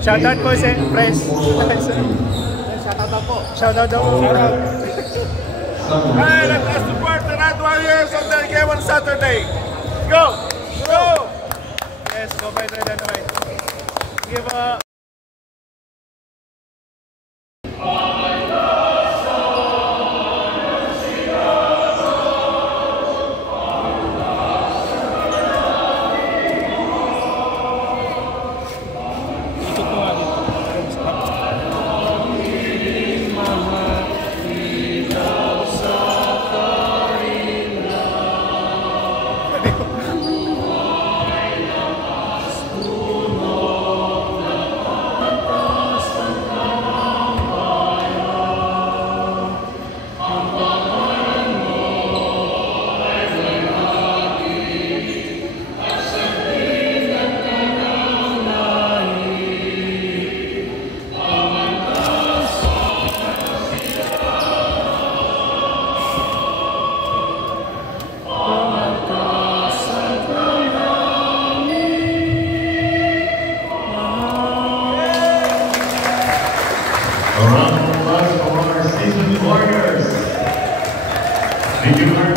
Shoutout po sa press. Shoutout po. Shoutout daw po. Hey, let us support the Red Warriors on their game on Saturday. Go! Go! Yes, go by Red and White. Give a...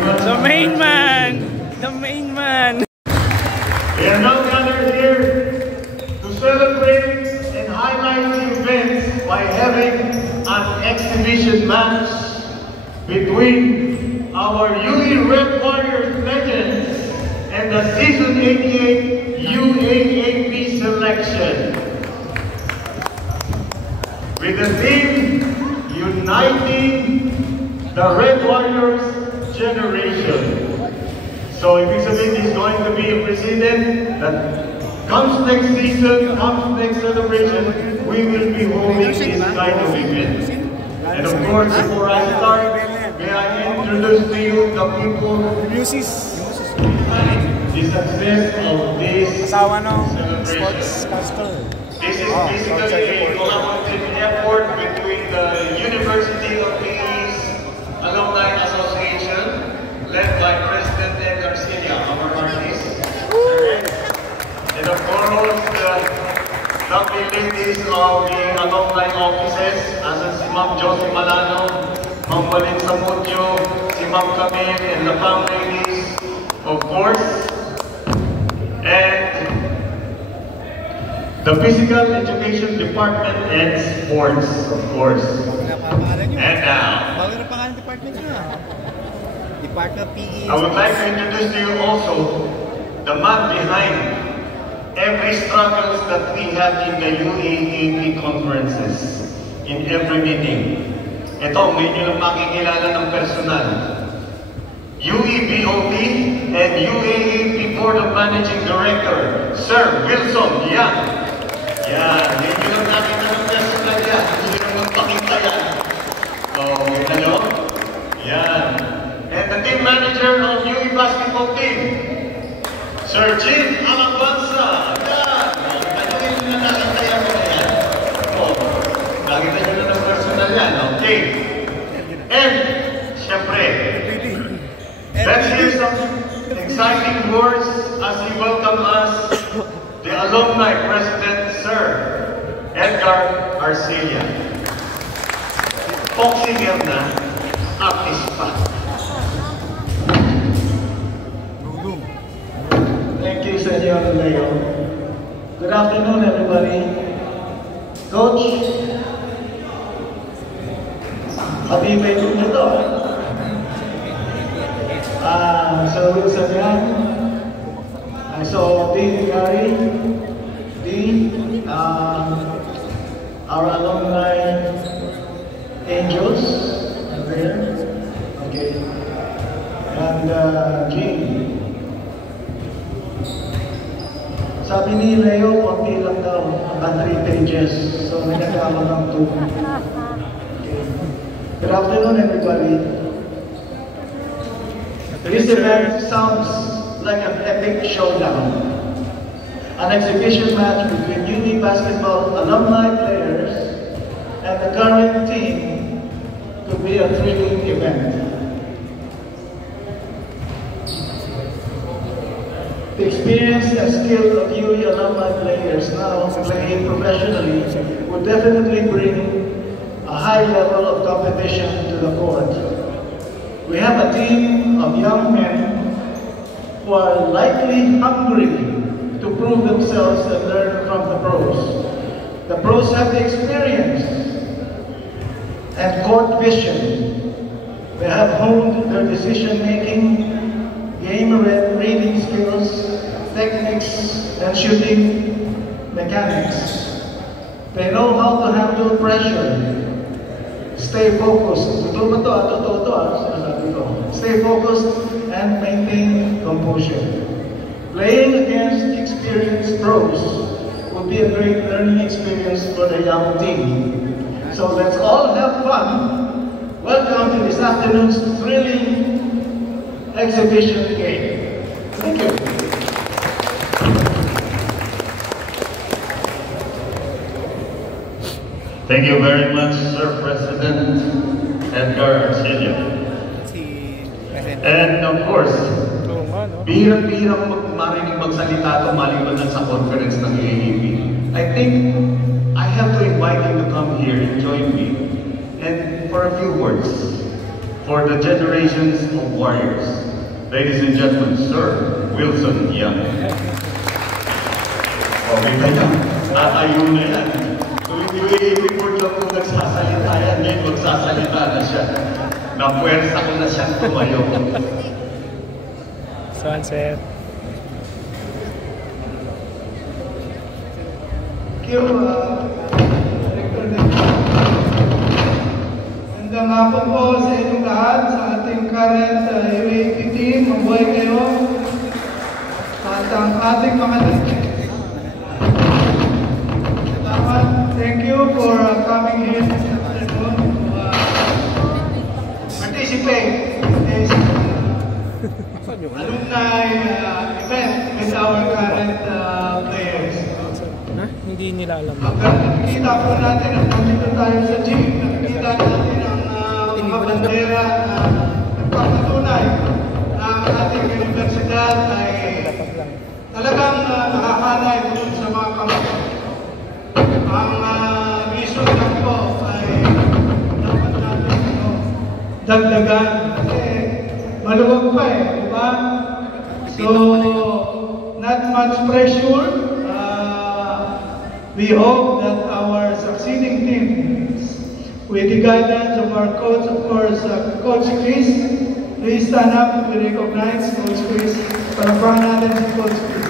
The main man! The main man! We are now gathered here to celebrate and highlight the event by having an exhibition match between our UE Red Warriors legends and the Season 88 UAAP selection. With the theme, Uniting the Red Warriors Generation. So ibig sabihin is going to be a precedent that comes next season, comes next celebration, we will be holding this kind of event. And of course, before I start, may I introduce to you the people the success of this celebration. This is basically a collaborative effort between the University of the East Alumni Association, led by President Ed Garcia, our artist. And of course, the lovely ladies of the alumni offices, as si Ma'am Josie Malano, Ma'am Balin Samudyo, si Ma'am Camille, and the farm ladies, of course. And the Physical Education Department and Sports, of course. And now, I would like to introduce to you also the man behind every struggles that we have in the UAAP conferences, in every meeting. Ito, ngayon nyo lang makikilala ng personal. UEBOP and UAAP Board of Managing Director, Sir Wilson Yang. Yan, ngayon nyo lang nakita ng personal yan. Gusto nyo magpakita yan. So, ano? Yan. And the team manager of UE basketball team, Sir Jim Alabanza. Yan! Nakita nyo na nakita mo na yan. Oh, nakita nyo na ng personal yan. Okay. And, syempre, let's hear some exciting words as we welcome us, the alumni president, Sir Edgar Arcilla. Boxing na, artist pa. Thank you, Senyor Leo. Good afternoon, everybody. Coach, habibay ko nito. Sir Wilson Yang, I saw Dean Gary, Dean, our alumni angels are there. Okay. And Jean. Sabi ni Leo, konti lang daw, about 3 pages. So, nagkakama ng 2. Okay. Good afternoon, everybody. This event sounds like an epic showdown. An exhibition match between UNI basketball alumni players and the current team could be a thrilling event. The experience and skill of UNI alumni players now playing professionally would definitely bring a high level of competition to the court. We have a team of young men who are likely hungry to prove themselves and learn from the pros. The pros have the experience and court vision. They have honed their decision-making, game reading skills, techniques, and shooting mechanics. They know how to handle pressure, stay focused. Stay focused and maintain composure. Playing against experienced pros would be a great learning experience for the young team. So let's all have fun. Welcome to this afternoon's thrilling exhibition game. Thank you. Thank you very much, Sir President Edgar Arcilla. And of course, bihirang-bihirang marinig magsalita ito maliban sa conference ng AAP. I think I have to invite him to come here and join me and for a few words for the generations of warriors. Ladies and gentlemen, Sir Wilson Young. Okay ba yan? Tatayo na yan. Tuloy-tuloy report lang kung nagsasalita yan. Ngayon magsasalita na siya. Napuwersa ko na siyang tumayo. Sunset. Thank you, Director Nick. Magandang hapon po sa inyong lahat, sa ating current UAP team. Mabuhay kayo. At ang ating mga salamat. Thank you for coming here this afternoon to participate in this alumni event with our current players. Hindi nila alam. Nakikita po natin at nandito tayo sa gym. Nakikita natin ang mga bandera na nagpapatunay na ang ating universidad ay talagang nakakanay dun sa mga kamay. Ang reason lang po ay dapat natin dagdagan kasi maluwag pa di ba? So, not much pressure. We hope that our succeeding teams, with the guidance of our coach, of course, Coach Chris, please stand up to be recognized, Coach Chris. Parapan natin si Coach Chris.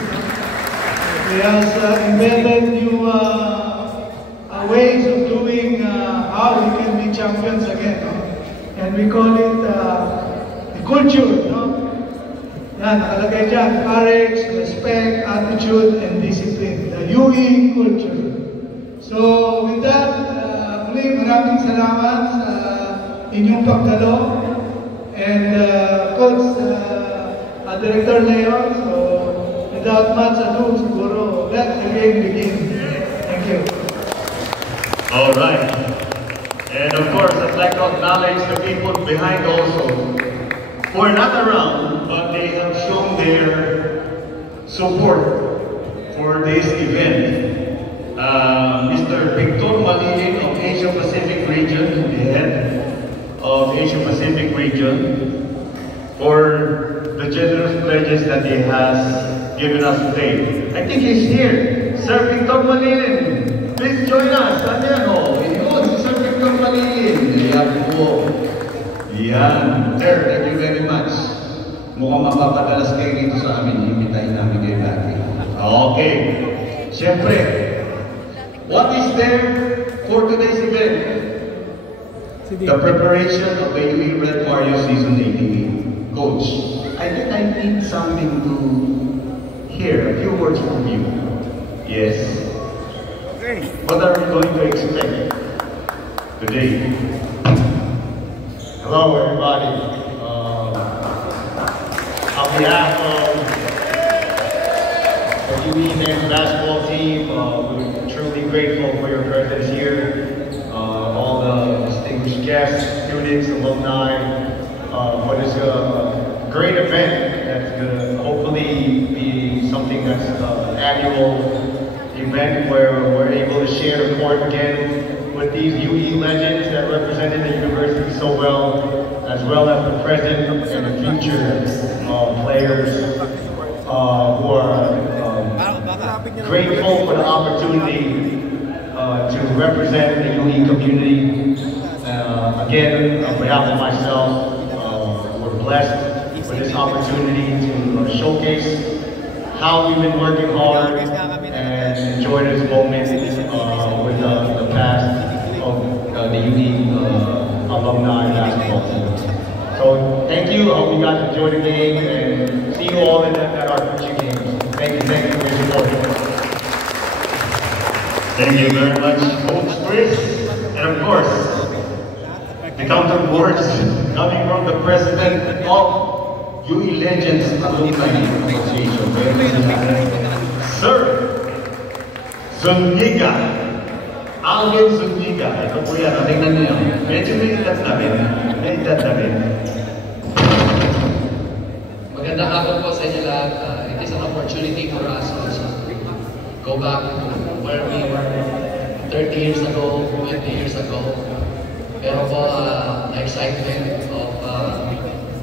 He has embedded new ways of doing how we can be champions again. And we call it the culture, Yan, nakalagay dyan, courage, respect, attitude, and discipline. The UE culture. So, with that, muli maraming salamat sa inyong pagdalo. And Coach, Director Leon, so without much ado, siguro, let the game begin. Thank you. All right. And of course, I'd like to acknowledge the people behind also who are not around, but they have shown their support for this event. Mr. Victor Malilin of Asia Pacific Region, the head of Asia Pacific Region, for the generous pledges that he has given us today. I think he's here. Sir Victor Malilin, please join us. Ano? Yun, si Sir Victor Malilin. Yan po. Yan. Sir, thank you very much. Mukhang mapapadalas kayo dito sa amin. Himitahin namin kayo dati. Okay. Siyempre, what is there for today's event? The preparation of the UE Red Warriors Season 18. Coach, I think I need something to hear, a few words from you. Yes. What are we going to expect today? Hello, everybody. On behalf of the UE men's basketball team, we're truly grateful for your presence here. All the distinguished guests, students, alumni, for this great event that's going to hopefully be something that's annual event where we're able to share the court again with these UE legends that represented the university so well as the present and future players who are grateful for the opportunity to represent the UE community. Again, on behalf of myself, we're blessed with this opportunity to showcase how we've been working hard and enjoy this moment with the past of the unique alumni basketball team. So thank you. I hope you guys enjoy the game and see you all at our future games. Thank you for your support. Thank you very much, Coach Chris. And of course, the counter words coming from the president of UE Legends Alumni Association, Sir Zuniga, Alvin Zuniga. Ito po yan, tingnan niyo. Medyo may edad namin. Magandang hapon po sa inyo lahat. It is an opportunity for us also go back to where we were 30 years ago, 20 years ago. Pero po, the excitement of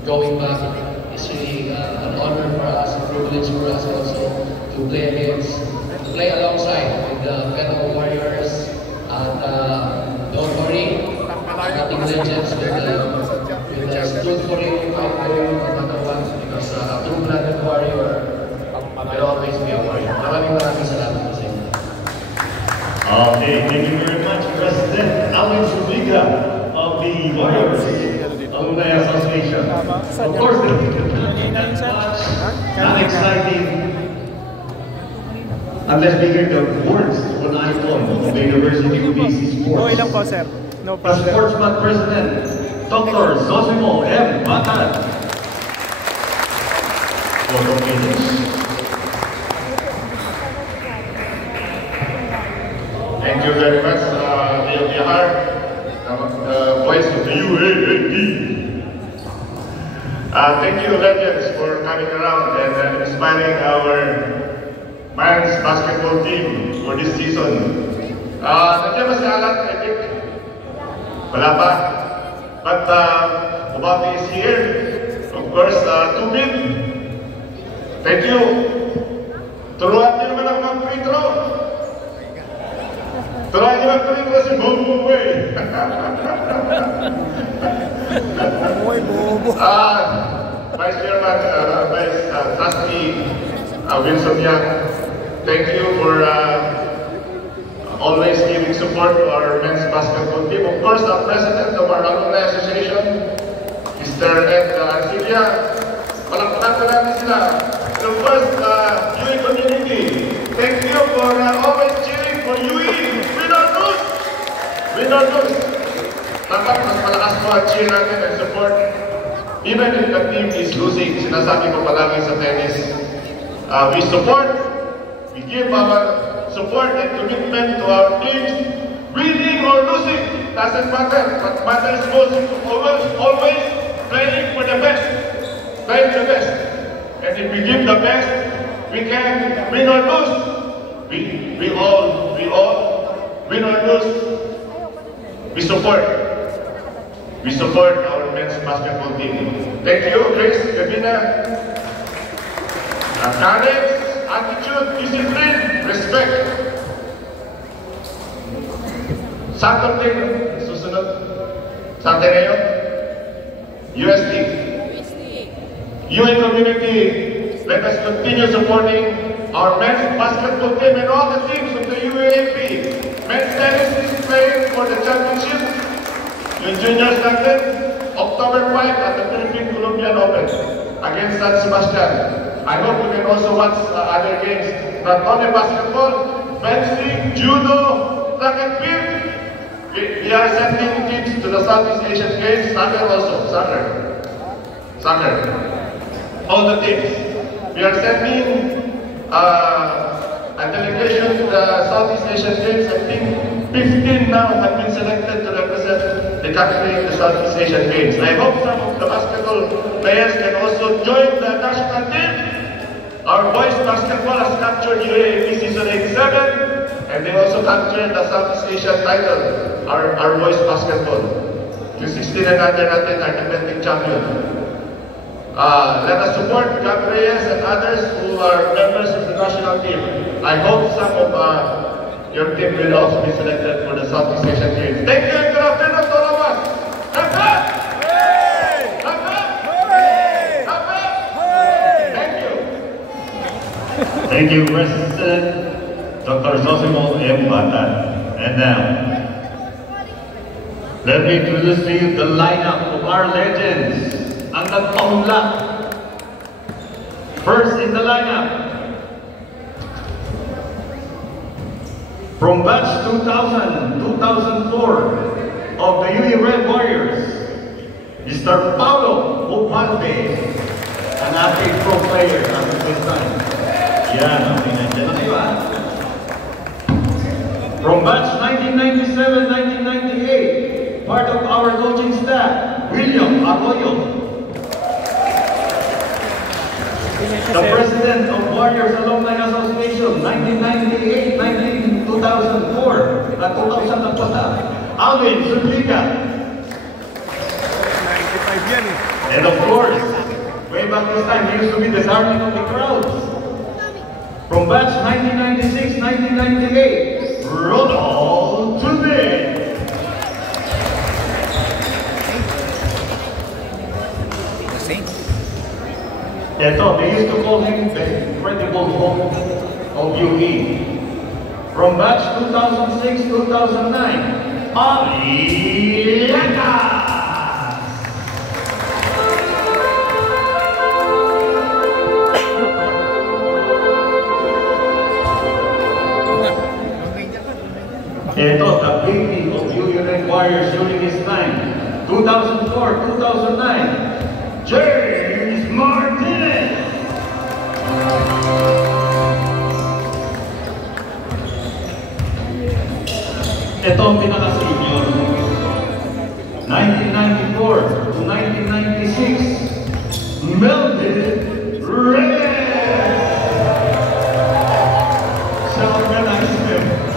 going back is really an honor for us, a privilege for us also to play alongside with the fellow warriors. And don't worry, nothing legends with the stood for you, fight for you, no matter what, because a true-blooded warrior will always be a warrior. Maraming salamat po sa inyo. Okay, thank you very much, President Alvin Zuniga of the Warriors Alumni Association. Of course, not exciting unless we hear the words on icon of the University of BC Sports. Okay lang po, sir. No The problem. Sportsman President, Dr. Zosimo M. Matan. For the finish. Thank you very much, Yahar, the voice of the UAAP. Thank you, Legends, for coming around and inspiring our men's basketball team for this season. Nandiyan ba si Alan, I think? Wala pa. But Obati is here. Of course, Tubin. Thank you. Turuan niyo naman ang mga free throw. Turuan niyo ang free throw si Bobo Way. Vice Chairman, Trustee Wilson Yang, thank you for always giving support to our men's basketball team. Of course, our President of our Alumni Association, Mr. Ed Arcilia, palakpakan ko natin sila. And of course, UE community, thank you for always cheering for UE. Win or lose! Win or lose! Dapat mas malakas po ang cheer natin and support. Even if the team is losing, sinasabi ko palagi sa tennis, we support, we give our support and commitment to our teams. Winning or losing doesn't matter. What matters most is always playing for the best. Playing the best. And if we give the best, we can win or lose. We all win or lose. We support our men's basketball team. Thank you, Chris, Gabina. Courage, attitude, discipline, respect. Saturday, susunod. Saturday ngayon? UST. UE community, let us continue supporting our men's basketball team and all the teams of the UAAP. Men's tennis is playing for the championship. Yung juniors natin, October 5 at the Philippine Colombian Open against San Sebastian. I hope we can also watch other games, not only basketball, fencing, judo, track and field. We are sending teams to the Southeast Asian Games, soccer also, soccer. All the teams. We are sending a delegation to the Southeast Asian Games. I think 15 now have been selected to represent the country in the Southeast Asian Games. I hope some of the basketball players can also join the national team Our boys basketball has captured UAAP Season 87, and they also captured the Southeast Asian title, our boys basketball. Yung 16 and under natin are defending champion. Let us support Gab Reyes and others who are members of the national team. I hope some of your team will also be selected for the Southeast Asian Games. Thank you and good afternoon to all of us. Thank you. Thank you, President Dr. Zosimo M. Batan. And now, let me introduce to you the lineup of our legends. Ang nagpaunlak. First in the lineup, from batch 2000-2004 of the UE Red Warriors, Mr. Paulo Ubalde, an active pro player at this time. Yan, okay, nandiyan na kayo, ha? From batch 1997-1998, part of our coaching staff, William Arroyo. The president of Warriors Alumni Association, 1998-2004, at 2004, Alvin Suplica. 95 yan eh. And of course, way back this time, he used to be the darling of the crowds. From batch 1996-1998, Ronald Tubin. Ito, they used to call him the incredible Hulk of UE. From batch 2006-2009, Ali Lakas. Ito, the baby of UE Red Warriors during his time, 2004-2009, James Martinez. Ito ang pinaka-senior. 1994-1996, Melvin Reyes. Self-organized him.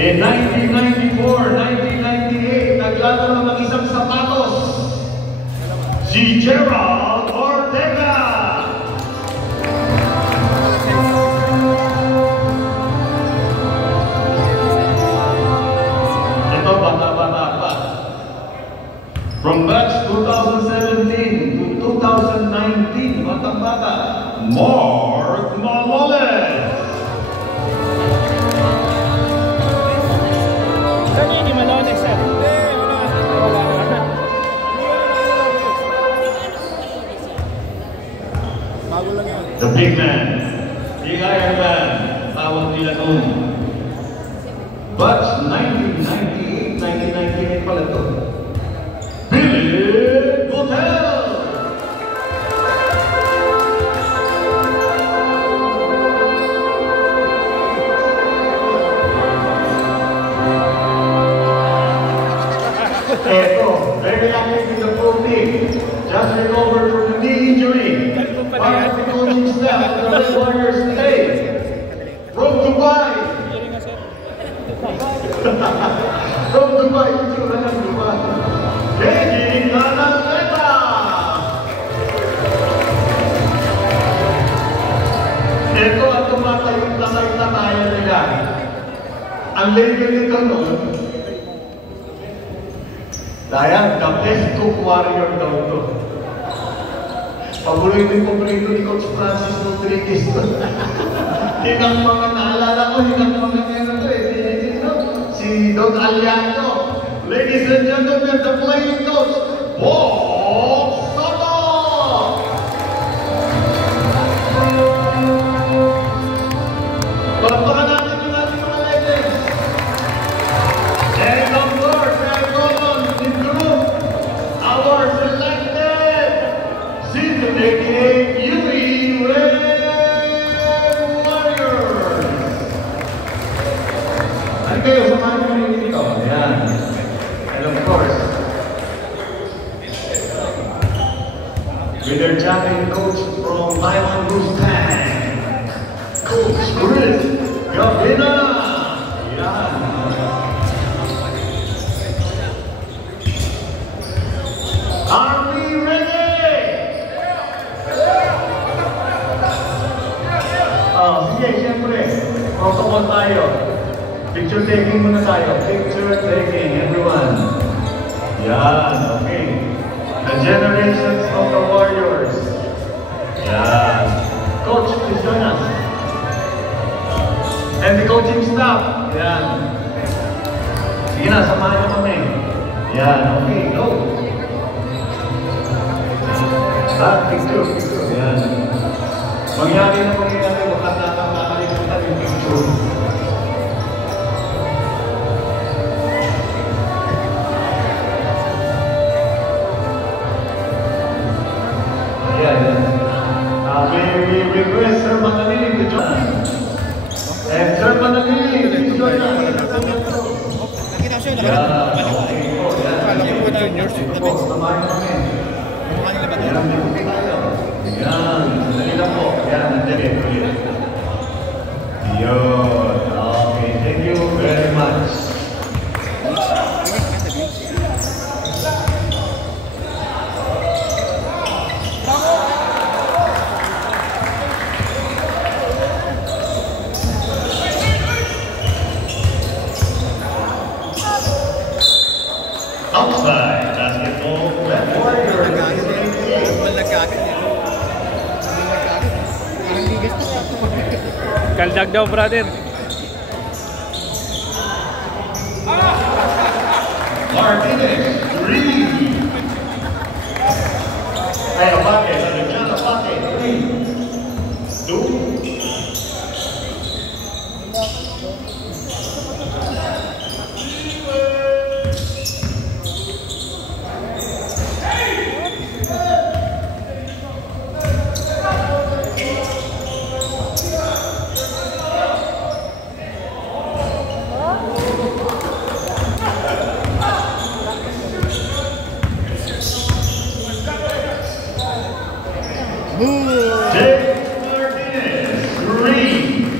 In 1994-1998, naglalaro ng isang sapatos, si Gerald Ortega. Ito, bata-bata pa. From batch 2017 to 2019, batang-bata, Mark Maloles. Hindi Malones, sir. The big man, the Iron Man, tawag nila noon. Batch 1998 pala ito. Billy Botel! Eto, very active in the pro team. Just recovered from the knee injury. Part of the coaching staff of the Red Warriors today. From Dubai. From Dubai, ito na ng Dubai. Kenny Nanaleta. Ito ang tumatayong tatay-tatayan nila. Ang label nito noon, dahil the best cook warrior daw ito. Paborito ni Coach Francis Rodriguez. Hinang mga naalala ko, hinang mga meron ito eh. Si Don Aliano. Ladies and gentlemen, the playing coach, Bob Soto! Palakpakan natin yung ating mga legends. And of course, I call on the group, our selected season 88 UE Red Warriors. Ano kayo, samahan nyo rin dito. Ayan. And of course, Okay, siyempre, protocol tayo. Picture taking muna tayo. Picture taking, everyone. Yan, okay. The generations of the warriors. Yan. Coach, please join us. And the coaching staff. Yan. Sige na, samahan niyo kami. Yan, okay, go. Picture. Yan. Mangyari na mangyari, huwag nakakalimutan yung picture. We request Sir Manalili to join. And Sir Manalili, please join us. Okay, thank you very much. Outside basketball, Red Warriors. Kaldag daw, brother. Martinez, 3. Ay, Apake, Alexander Apake, 3. 2. Jake Martinez, 3.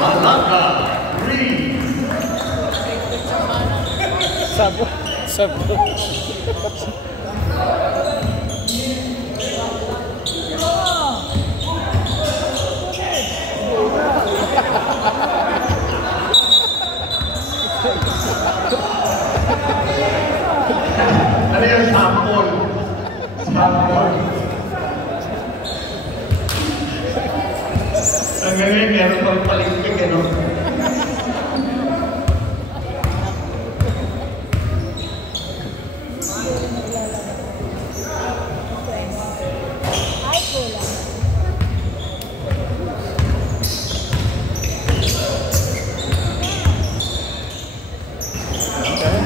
Malaka, 3. Sabo. Ano yung sample? Sample. Ang galing, meron pang palimpik, ano?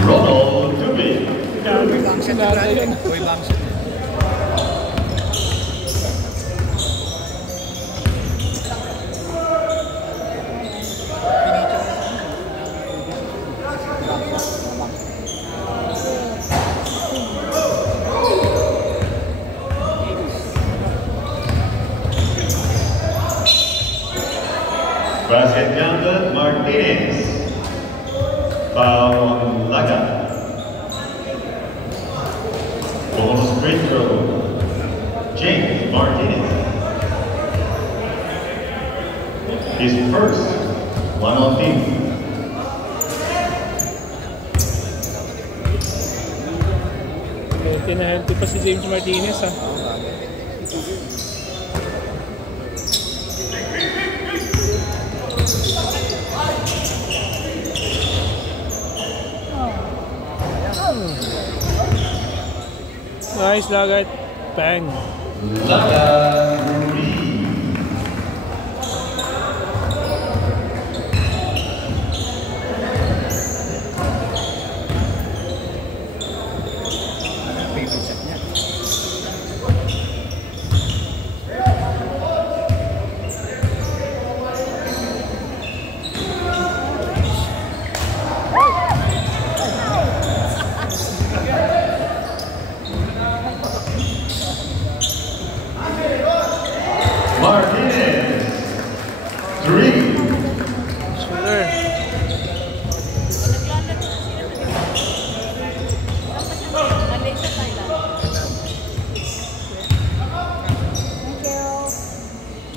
Ronald Tubig. Basket counted, Martinez. Foul on Laga. Bonus free throw, James Martinez. His first one-on-team. Healthy pa si James Martinez, ha. Nice lagat. Bang. Laga.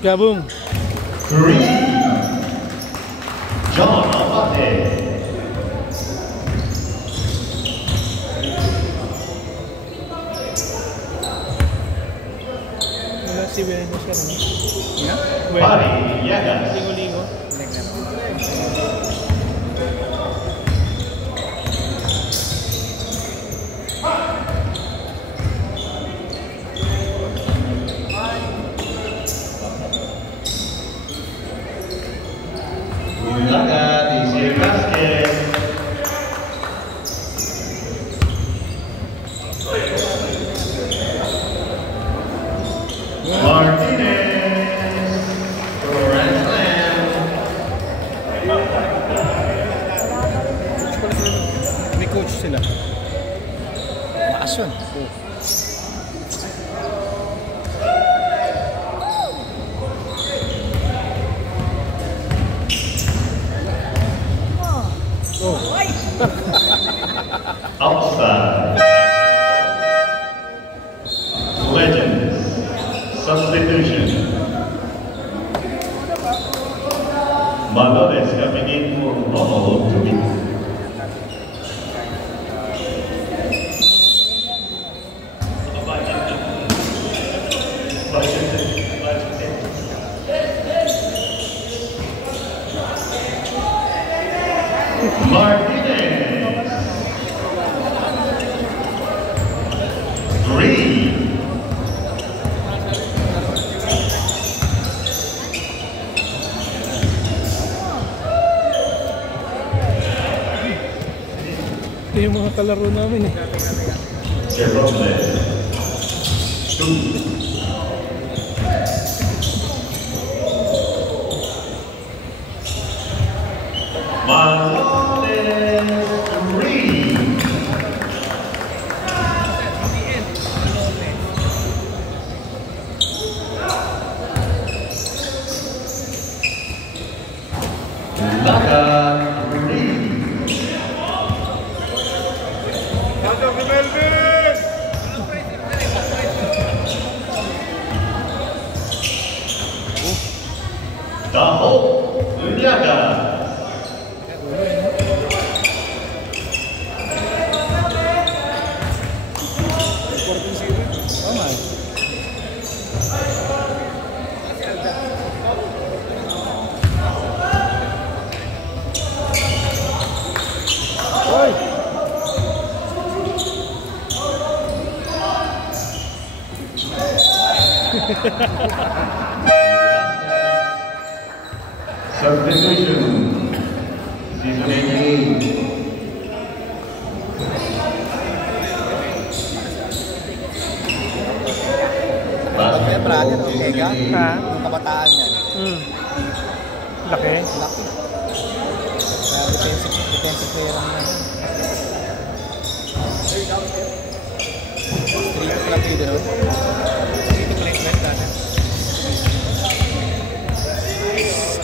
Kaboom. 3, John Abate. Wala si Bueno siya, no? Bueno. Buddy Yagas. Ligo-ligo. Bulaga, DC Vasquez. Martinez. Grand Slam. May coach sila. Maas yun. Outside. Legends. Substitution. Malores coming in for Romo to be. Martinez. 3. Ito yung mga kalaro namin eh. Jeroble. 2. Malones. 3. Laga. 3. Taho. Liaga. Substitution. Season 18. Kaya Brian, Ortega, Ha? yung kabataan niya. Laki. Laki. Kaya defensive player ang yan. Street pala kayo doon.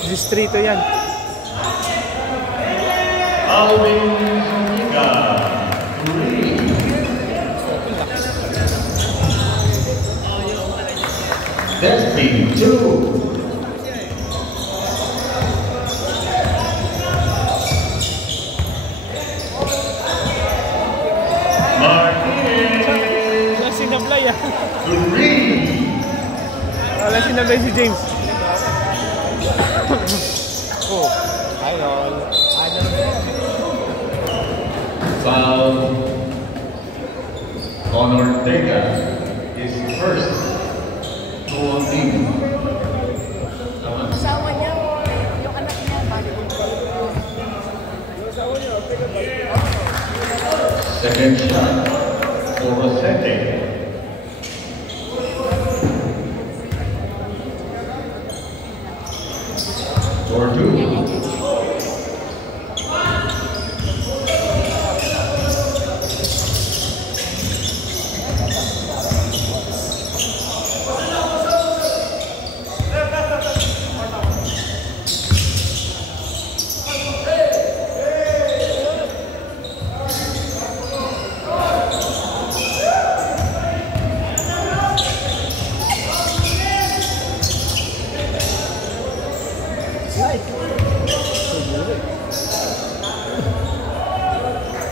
Distrito yan. Alvin Zuniga. 3. Despi. 2. Martinez. Wala sinablay ah. 3. Wala sinablay si James. Oh, idol. Idol. Foul on Ortega is first. Goal team. Tama. Asawa niya, yung anak niya, Second shot for Rosete. For 2.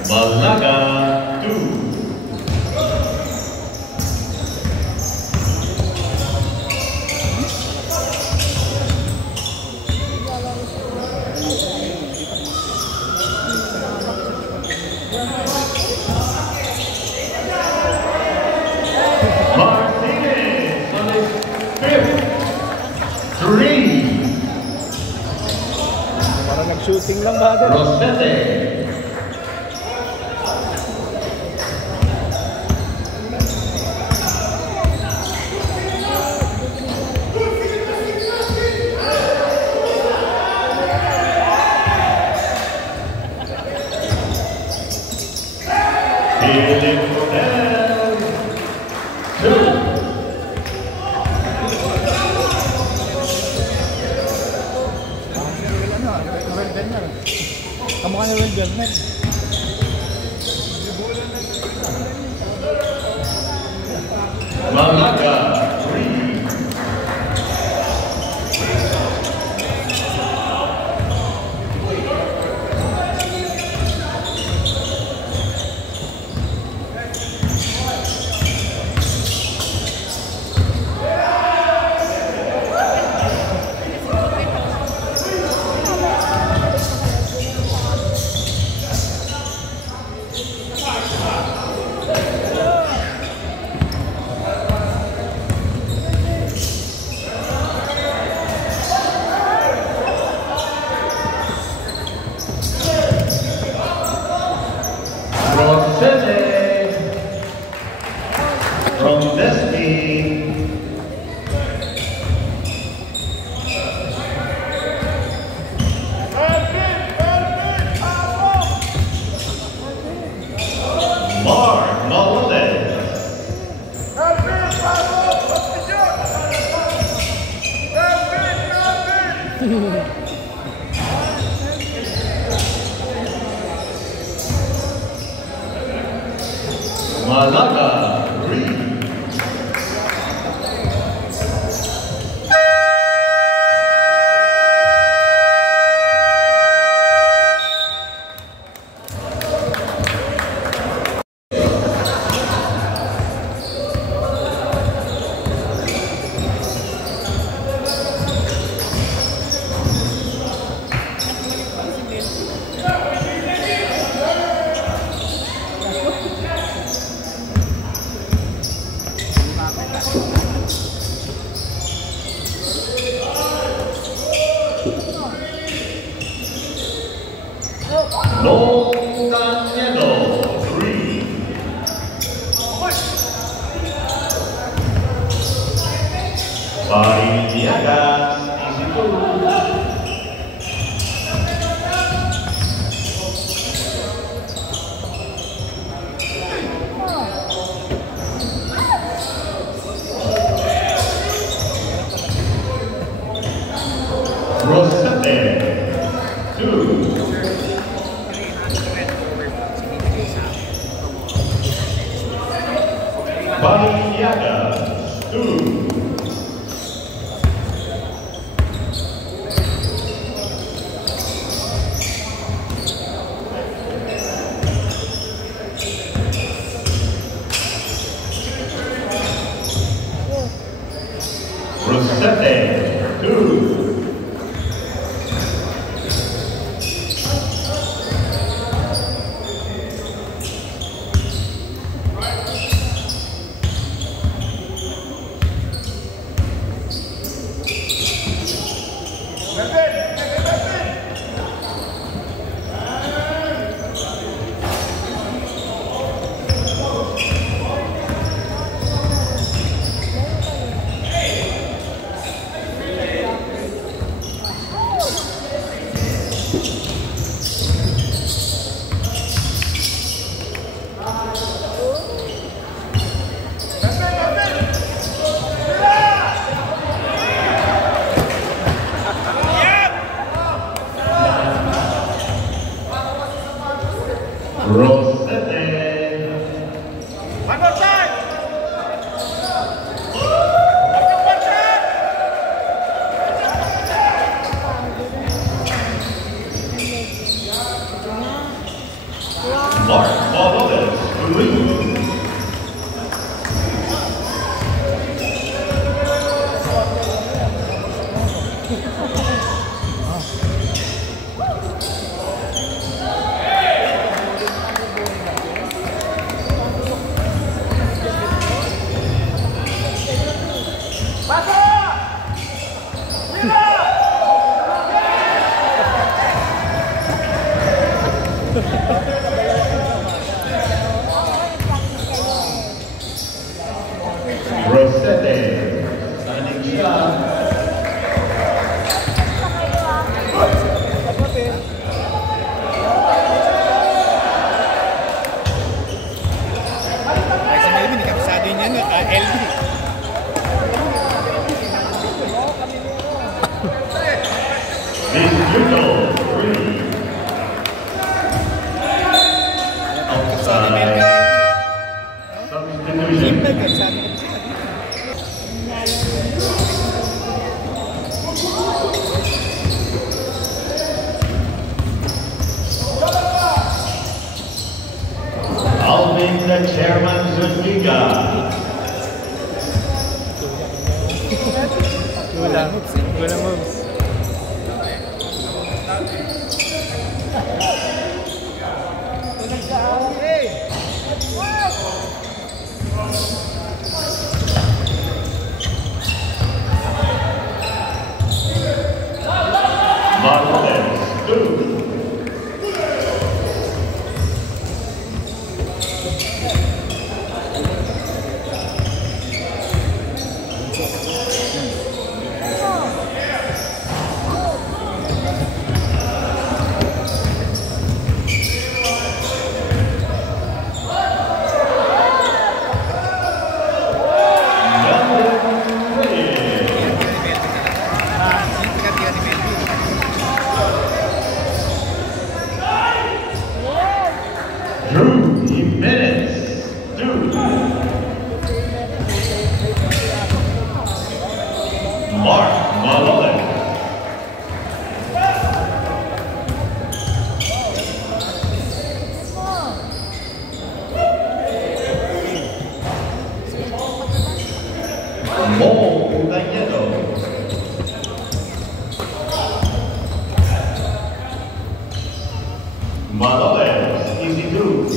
Malaga 2. Martinez on his 5th 3. Parang nag-shooting lang ba? Rosete. Philip Rodel 2. Kamukha ni Will Gernel. Malaga 3. Rosete from Destiny. Mark Melendez. Malaga 3. No Cañedo 3. Bariliagas Rosete 2. Bariliagas 2. Rosete 2. Rosete. One more time. Wow! Mark Maloles, 3. Rosette, standing shot. Ay, sa Melvin, ikapsado niya na, LB. Disputo, 3. Outside. Substitution. Alvin the Chairman Zuniga. Kulang moves. Martinez, 2. Drew Jimenez, 2. Mark Maloles. Mo Cañedo. Maloles, easy 2.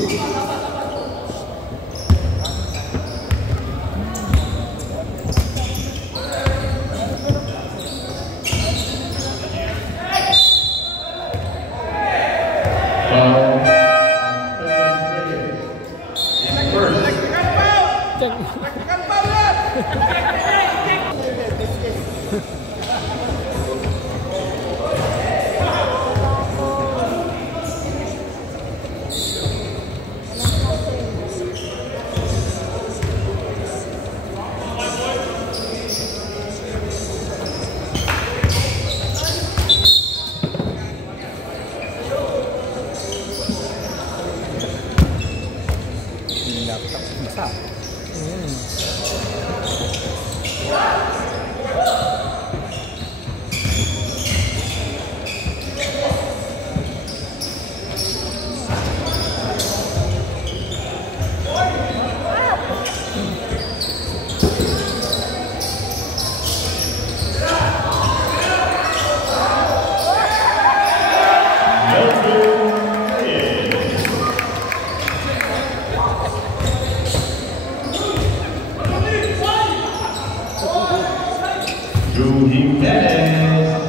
Drew Jimenez.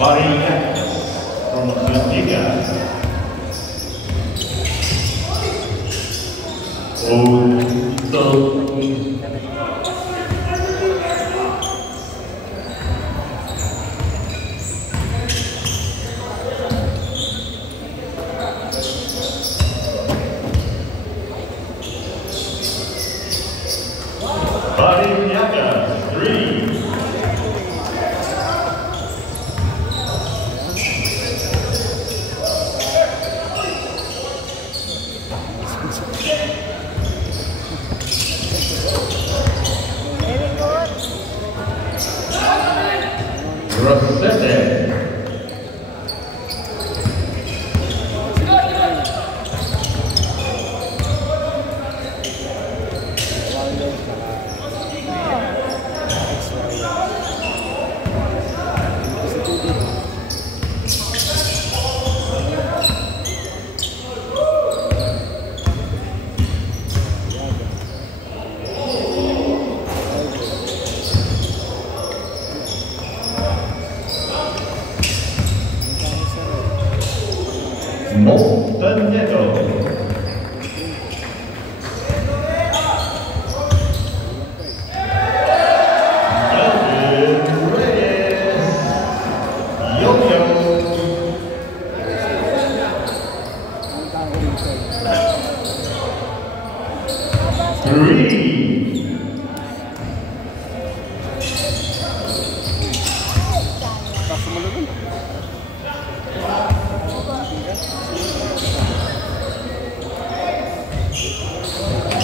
Barriga from Zuniga. Parinaga, 3. Rosette. Montenegro. Kelvin Reyes. Yo-Yo. 3.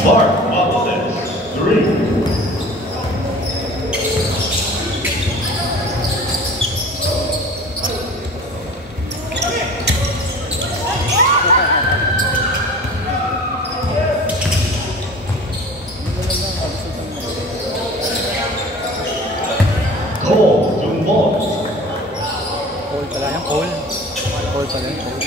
Mark Moses, 3. Cole Dumont. Cole pala yung Cole. Cole pala yung Cole.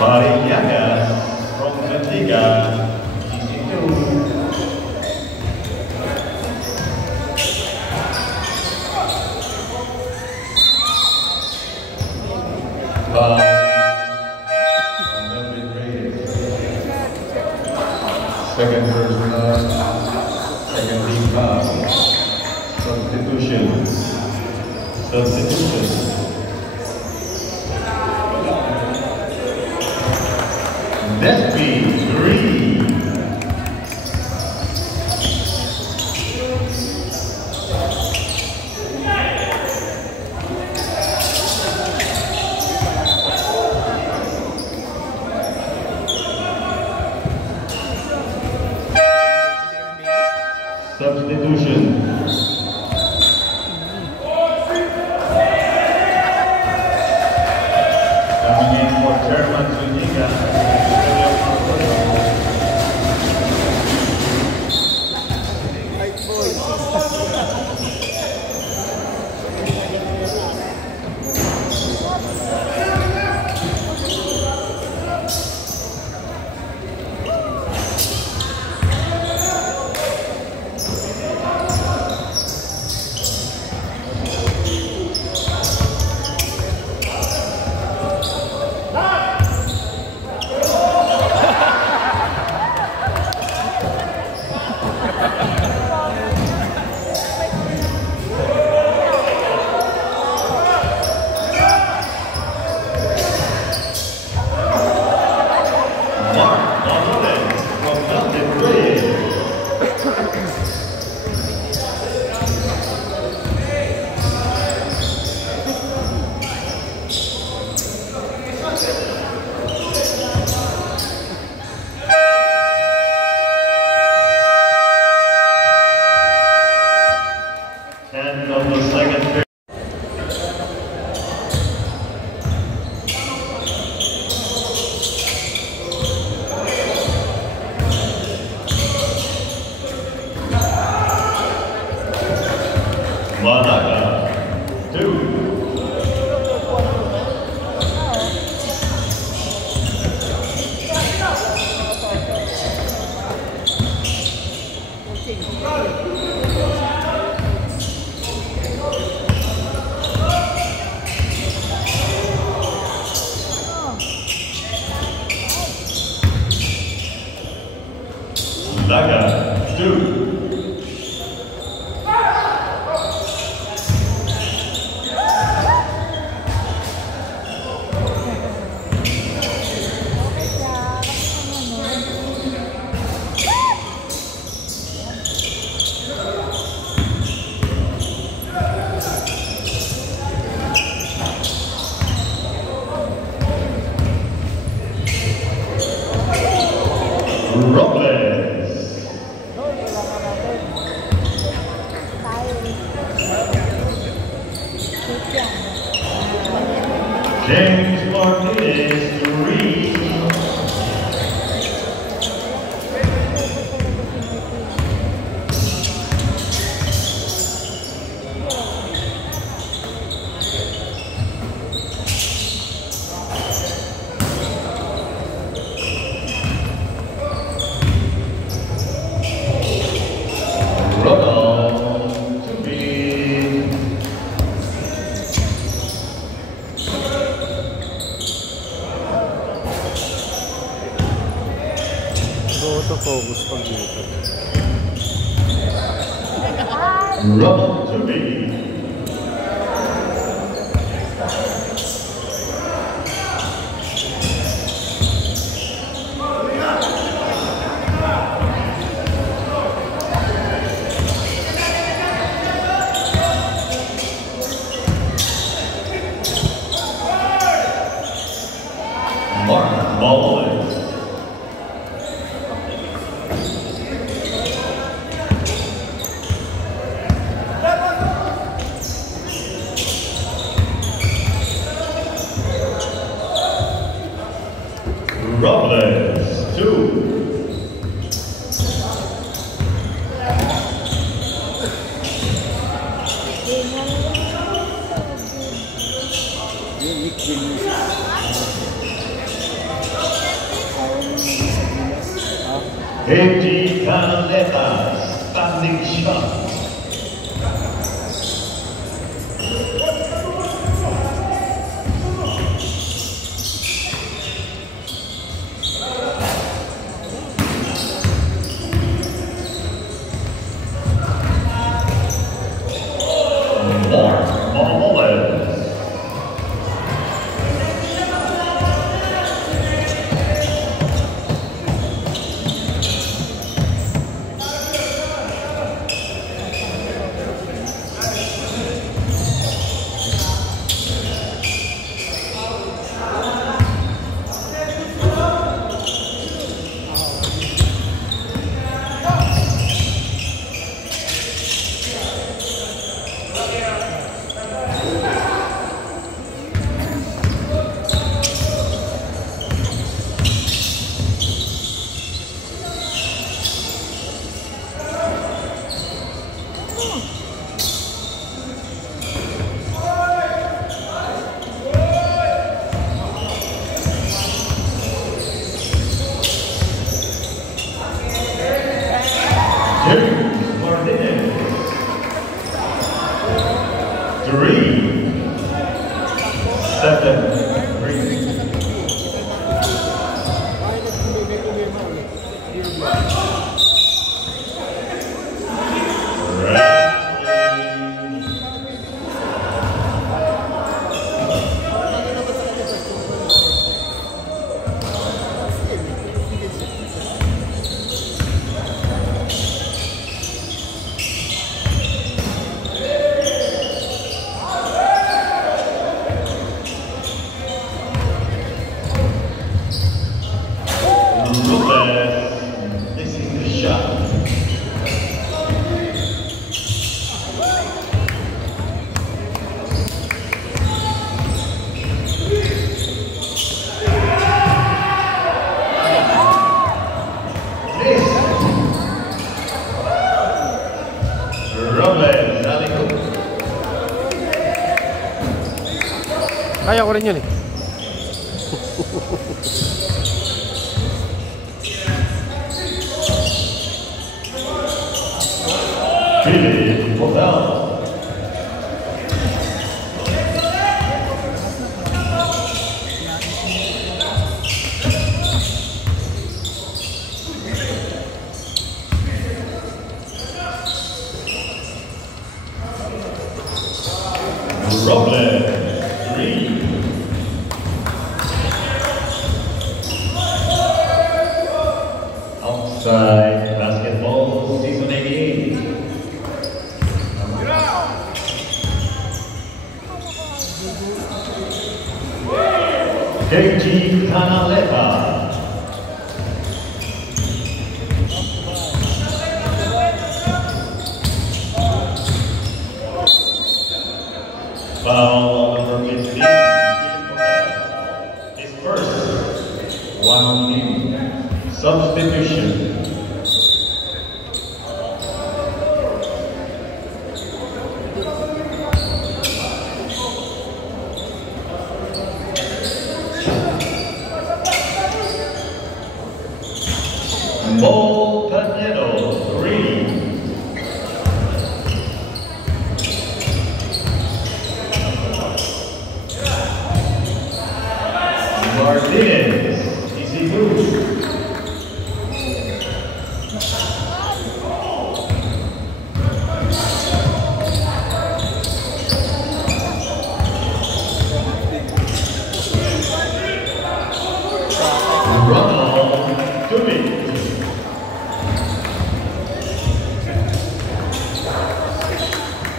Parinaga from Antigua, GC2. Kelvin Reyes. Second team foul. Substitution. Nesby, 3. Substitution. Coming in for Chairman Zuniga. And on the second period. Malaga, 2. Laga, 2. Robles. James Martinez, 3. Auto-focus pag dito. Ronald to be. Mark Mullins. Robles, 2. AJ Canaleta, standing shot. James Martinez, 3, 7, 3. This is the shot. Robles, Alico. Kaya ko rin yun eh. Philip Hotel. Robles, 3. Outside basketball, season 88. AJ Canaleta. One minute. Substitution. Montañedo, 3. Martinez, easy move. Ronald Tumi.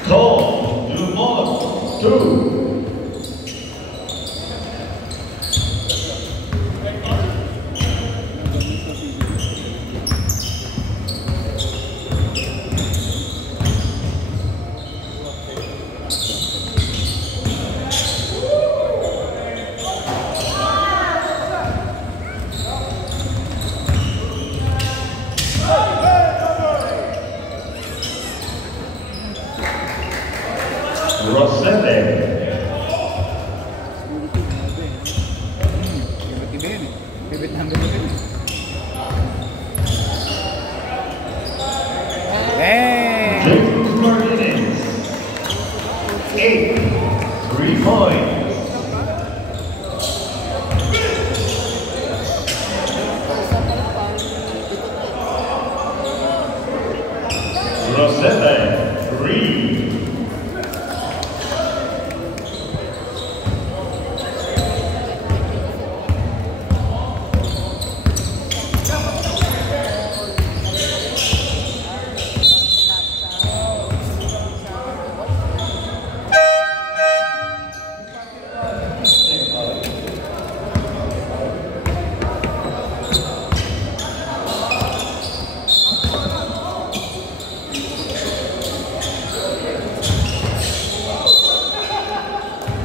Tom Dumont, 2. Rosette. Tiba-tiba yun eh. Bibit ng bibit yun eh. James Martinez, 8. 3 points. Rosette, 3.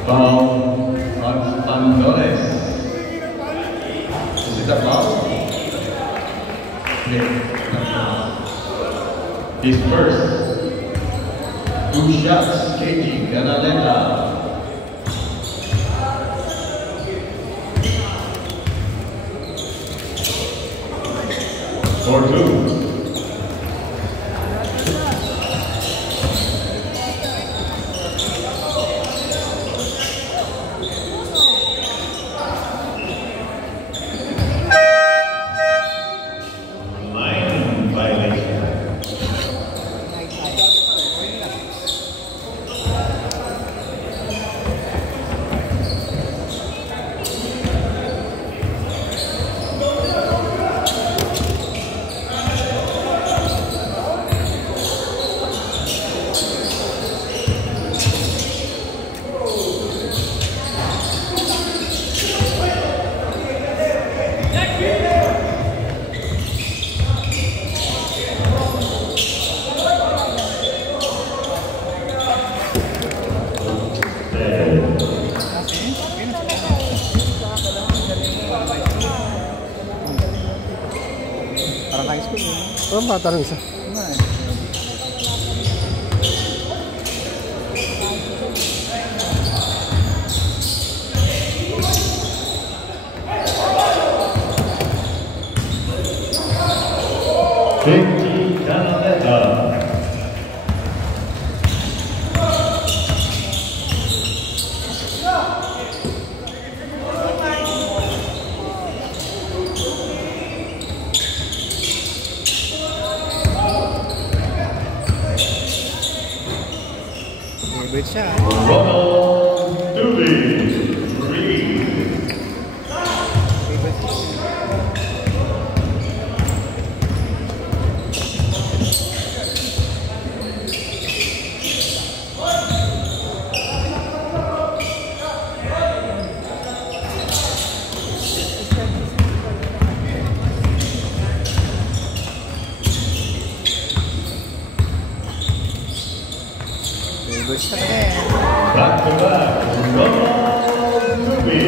Foul on Andones. Is it a foul? His first. 2 shots, KG Canaleta. For 2. Parang high school eh. Parang bata rin isa. Ano eh. KG Canaleta. Favorite siya. Ronald Tumi, 3. Favorite siya. Favorite siya talaga eh. Back to back, Ronald Tumi.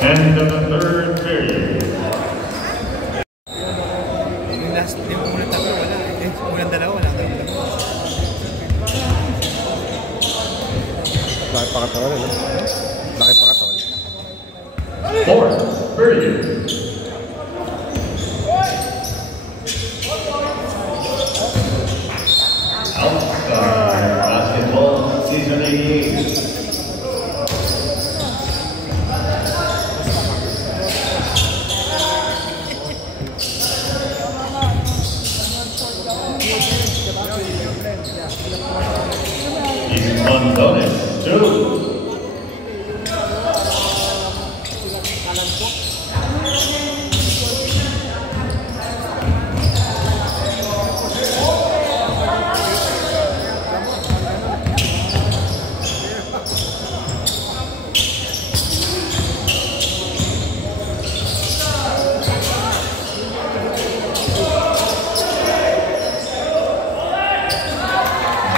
End of the third period. Yung last, yung unang tatlo, wala. Unang dalawa, wala. Laki pa katawan, ano? Laki pa katawan. Fourth period. Outside Basketball Season 88. Is Mondones 2.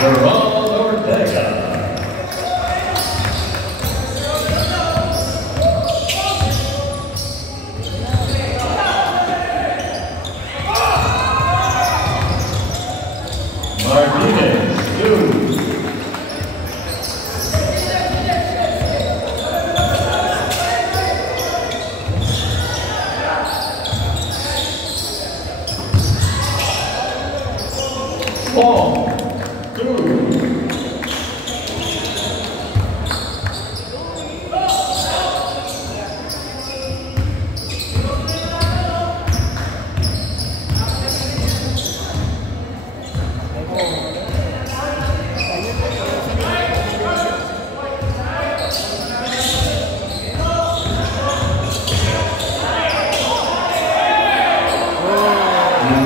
Geraldo Ortega. Martinez 2. Paul 2.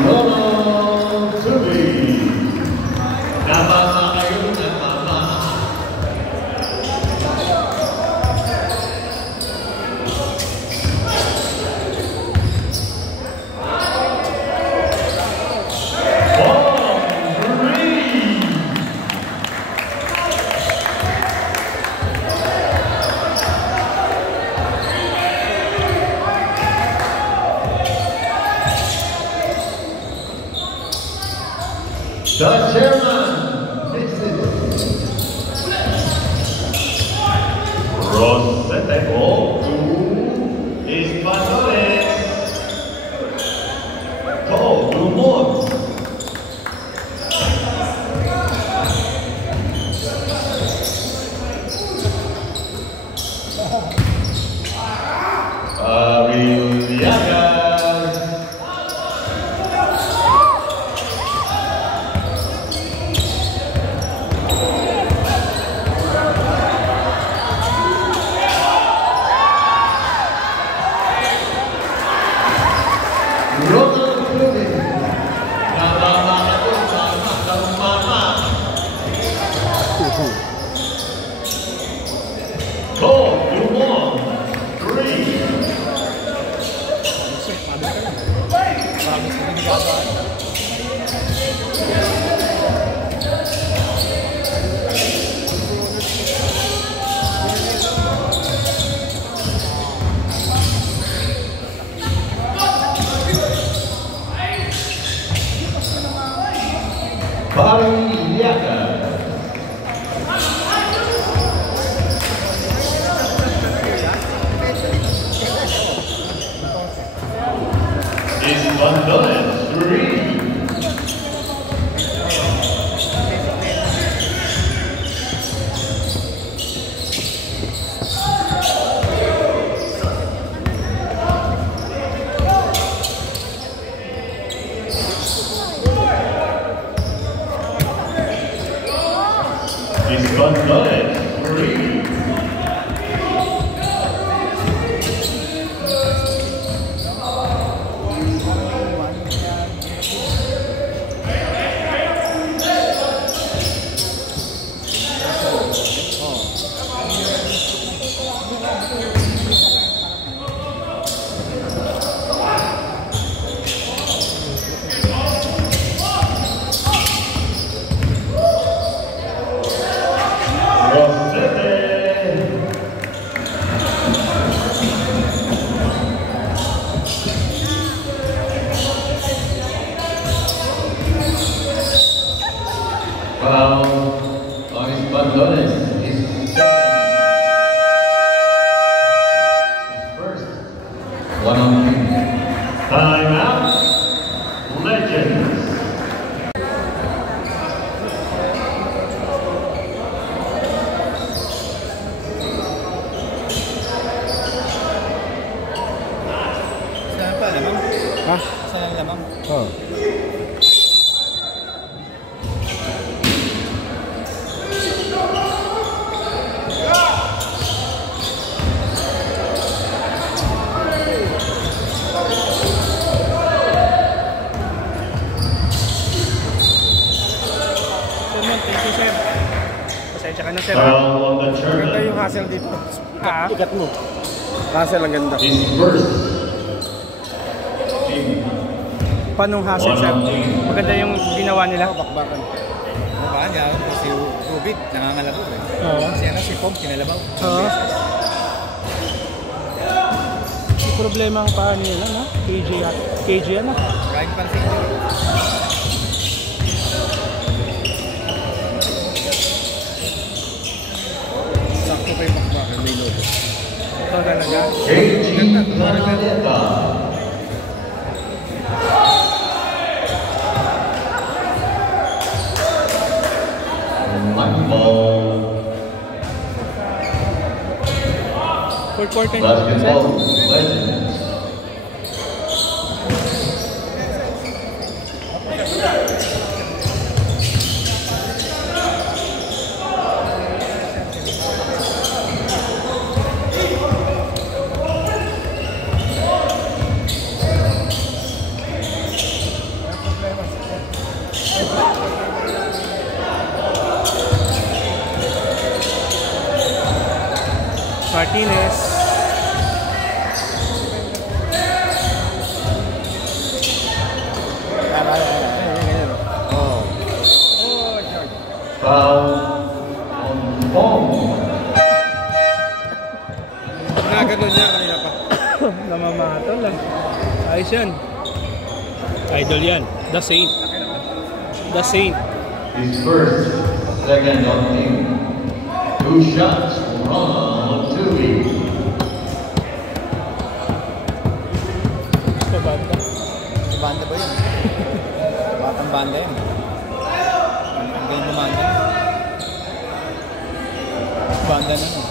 Ronald Tubby. Namama kayo, namama. The chairman, Mrs. Roseteco to Españoles. To Dumont. Arillaga. Ronald Tubby. Namama kayo, namama. To Dumont. 3. Arillaga. Españoles 3. Españoles 3. Ha? Isa lang lamang. Oo. Thank you, sir. Pasensya ka na, sir. Foul on the Ganda tournament. yung hustle dito. Ah. Ikat mo. Hustle ang ganda. His first team. Panong hassle, sir? Maganda yung ginawa nila. Bakbakan. Ano ba niya? Si Rubik, nangangalabog eh. Oo. Si Pom, kinalabaw. Oo. Yung problema ang paa nila, no? KJ ano? Right pa sa injury. Sakto pa yung bakbakan. May load. Ito talaga. KG Manaleta. One ball. Fourth quarter na, sir. Basketball Legends. Martinez. Foul on Pong. Nagano niya kanina pa. Namamatol lang. Ayos yan. Idol yan. The Saint. The Saint. His first, second on team. 2 shots, Ron Tui. Sa banda. Si banda ba yun? Batang banda yun. Ang galing bumanda. Banda na yun.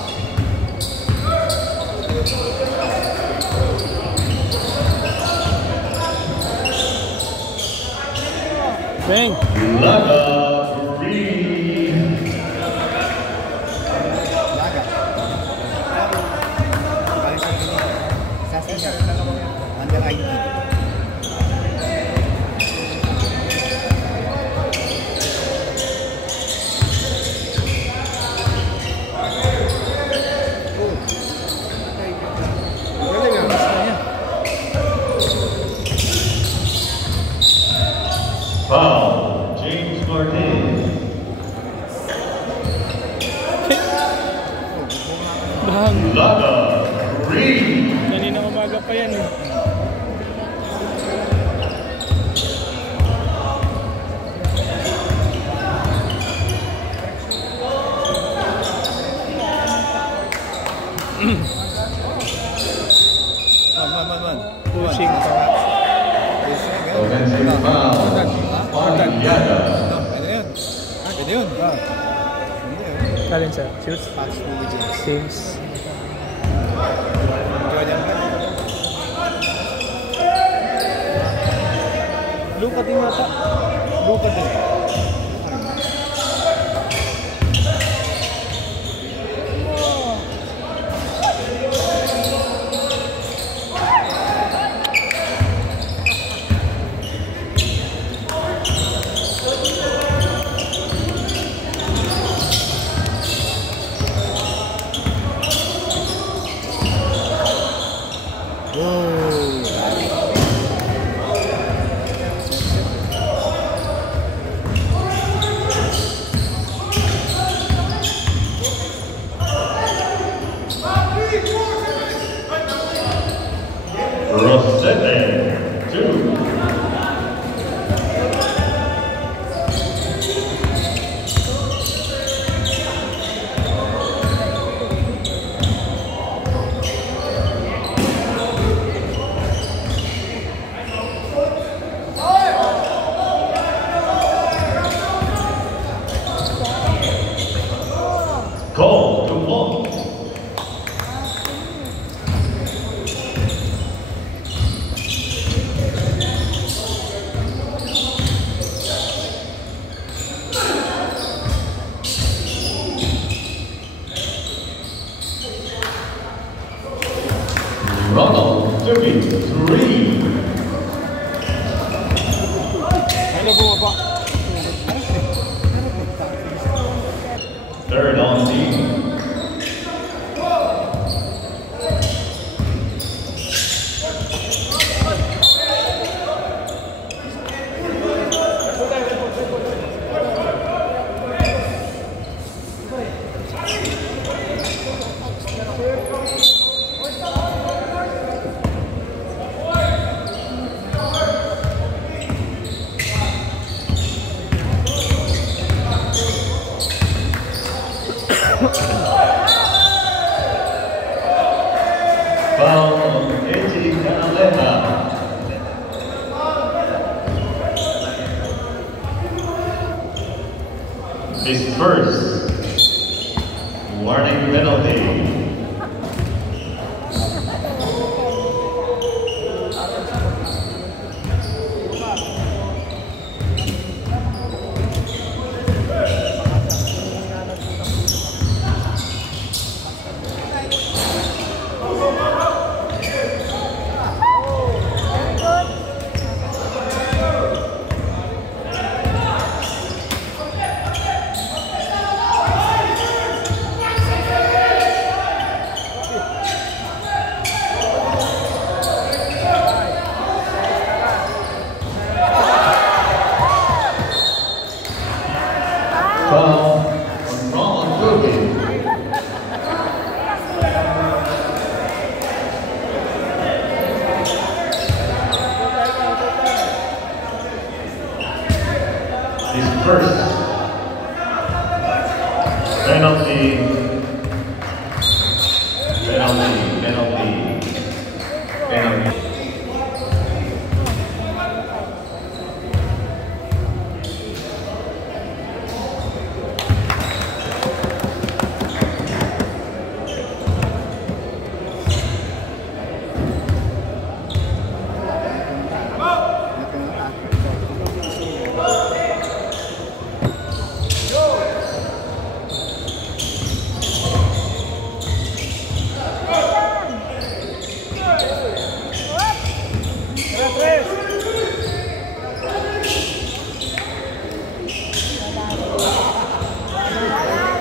Bang! Laga Green. Laga. Galing sa Pilipinas. Sasagal. Under ID. Galing ah. Foul, James Martinez. Bang! Laga Green. Kanina umaga pa yan eh. Man. Pushing. Offensive foul, Panyada. Pwede yun. Pwede yun. Talent, sir. Shoots. Patch Louis James. James. Jordan ba? Luka din mata. Luka din. Ronald Tubby, 3. Ano bumaba? Third on team. Foul on Eji Canaleta. His first warning penalty. Foul on Ronald Tubby. His first penalty.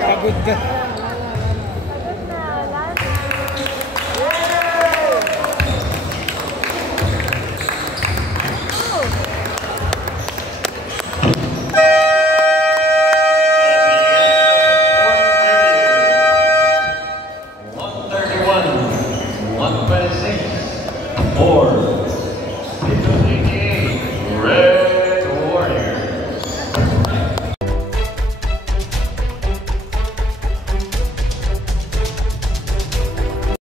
Pagod ka.